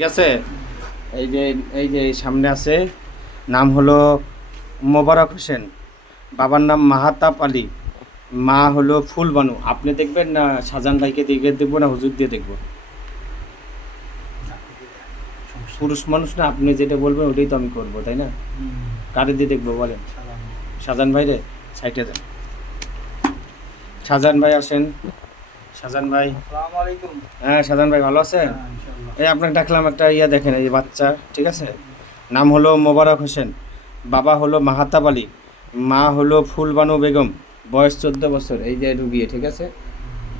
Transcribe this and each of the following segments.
ঠিক আছে। এই যে সামনে আছে, নাম হলো মোবারক হোসেন, বাবার নাম মাহাতাব আলী, মা হলো ফুলবানু। আপনি দেখবেন না শাহজাহান ভাইকে দিয়ে দেখবো না হুজুর দিয়ে দেখবো? পুরুষ মানুষ না, আপনি যেটা বলবেন ওটাই তো আমি করবো, তাই না? কারে দিয়ে দেখবো বলেন? শাহজাহান ভাই রে, সাইটে যান। শাহজাহান ভাই আসেন। শাহজাহান ভাই, হ্যাঁ শাহজাহান ভাই ভালো আছেন? এই আপনাকে ডাকলাম, একটা দেখেন, এই বাচ্চা, ঠিক আছে, নাম হলো মোবারক হোসেন, বাবা হলো মাহাতাব আলী, মা হলো ফুলবানু বেগম, বয়স 14 বছর। এই যে রুগী, ঠিক আছে।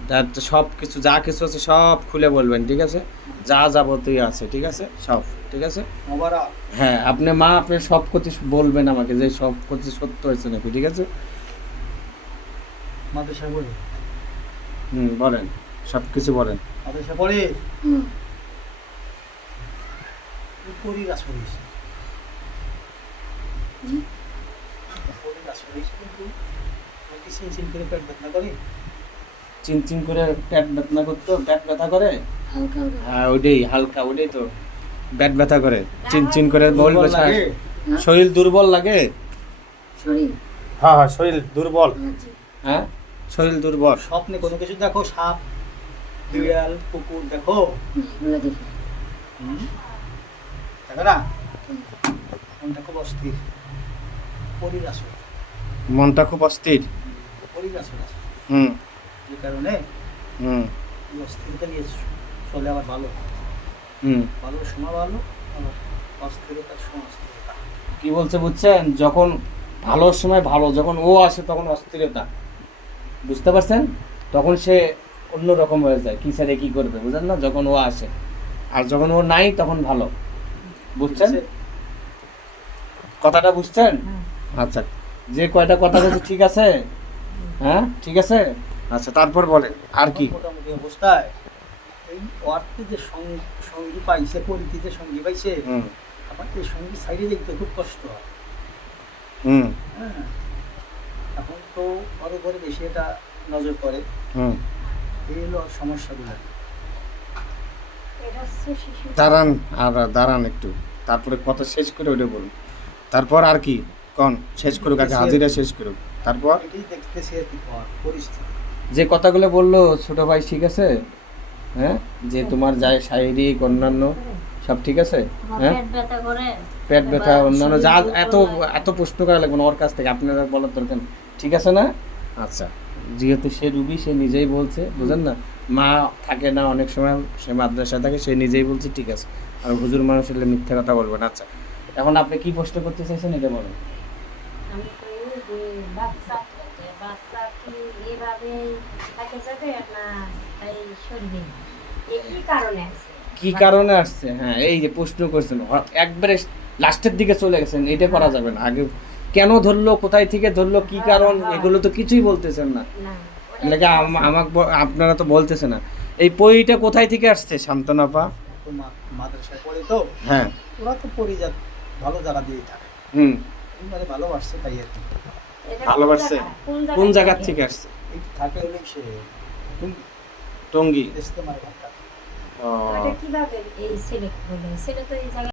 তার তো সব কিছু, যা কিছু আছে সব খুলে বলবেন, ঠিক আছে, যা যাবতীয় আছে, ঠিক আছে, সব ঠিক আছে। হ্যাঁ, আপনি আপনি সব কিছু বলবেন আমাকে, যে সব কিছু সত্য হয়েছে নাকি, ঠিক আছে। বলেন, সব কিছু বলেন। চিনচিন করে পেট ব্যথা করতো, পেট ব্যথা করে, হ্যাঁ ওইটাই হালকা, ওইটাই তো পেট ব্যথা করে, চিনচিন করে বলবে। শরীর দুর্বল লাগে, হ্যাঁ হ্যাঁ শরীর দুর্বল, হ্যাঁ শরীর দুর্বল। স্বপ্নে কোনো কিছু দেখো, সাপ, বিড়াল, কুকুর দেখো? দেখো না? মনটা খুব অস্থির, পরির আসর, মনটা খুব অস্থির, পরির আসর আছে। যে কারণে এই অস্থিরতা নিয়ে চলে আবার ভালো, ভালো সময় ভালো, আবার অস্থিরতার সময় অস্থিরতা। কি বলছে বুঝছেন? যখন ভালোর সময় ভালো, যখন ও আসে তখন অস্থিরতা, বুঝতে পারছেন? তখন সে অন্যরকম হয়ে যায়, কি স্যারে কি করবে বুঝলেন না, যখন ও আসে। আর যখন ও নাই তখন ভালো, বুঝছেন কথাটা? বুঝছেন? আচ্ছা, যে কয়টা কথা বলছে ঠিক আছে? হ্যাঁ ঠিক আছে। আচ্ছা, তারপর বলেন আর কি? মোটামুটি অবস্থায় এই অর্থে যে সঙ্গী পাইছে, পরিতে যে সঙ্গী পাইছে, আবার এই সঙ্গী সাইডে দেখতে খুব কষ্ট হয়। হ্যাঁ, এখন তো ওর উপরে বেশি এটা নজর করে, এই হলো সমস্যাগুলো। দাঁড়ান, আর দাঁড়ান একটু, তারপরে কথা শেষ করে ওটা বলুন। তারপর আর কি কোন শেষ করুক, আগে হাজিরা শেষ করুক, তারপর এটাই দেখতেছি আর কি পরিস্থিতি। যে কথাগুলো বললো ছোট ভাই, ঠিক আছে? হ্যাঁ, যে তোমার যায় শারীরিক অন্যান্য সব ঠিক আছে, হ্যাঁ পেট ব্যথা অন্যান্য যা, এত এত প্রশ্ন করা লাগবে না ওর কাছ থেকে, আপনারা বলার দরকার, ঠিক আছে না? আচ্ছা, যেহেতু সে রুগী, সে নিজেই বলছে, বুঝেন না, মা থাকে না অনেক সময়, সে মাদ্রাসায় থাকে, সে নিজেই বলছে, ঠিক আছে। আর হুজুর মানুষ হলে মিথ্যা কথা বলবেন। আচ্ছা, এখন আপনি কি প্রশ্ন করতে চাইছেন এটা বলেন। কি কারণে আসছে? হ্যাঁ, এই যে প্রশ্ন করছেন, একবারে লাস্টের দিকে চলে গেছেন, এটা করা যাবে না। আগে কেন ধরলো, কোথায় থেকে ধরলো, কি কারণ, এগুলো তো কিছুই বলতেছেন না। আমাকে আপনারা তো বলতেছেন না। এই পরিটা কোথায় থেকে আসছে শান্তনাপা? মাদ্রাসায় পড়ে তো, হ্যাঁ, ওরা তো পরিজাত ভালো জায়গা দিয়ে থাকে, মানে ভালোবাসছে, তাই আর কি। ভালোবাসছে? কোন জায়গা থেকে আসছে? থাকে হলে সে টঙ্গী। ইস্তেমার ঘাট। ও, কিভাবে এই সিলেক্ট হলো? সেটা তো এই জায়গায়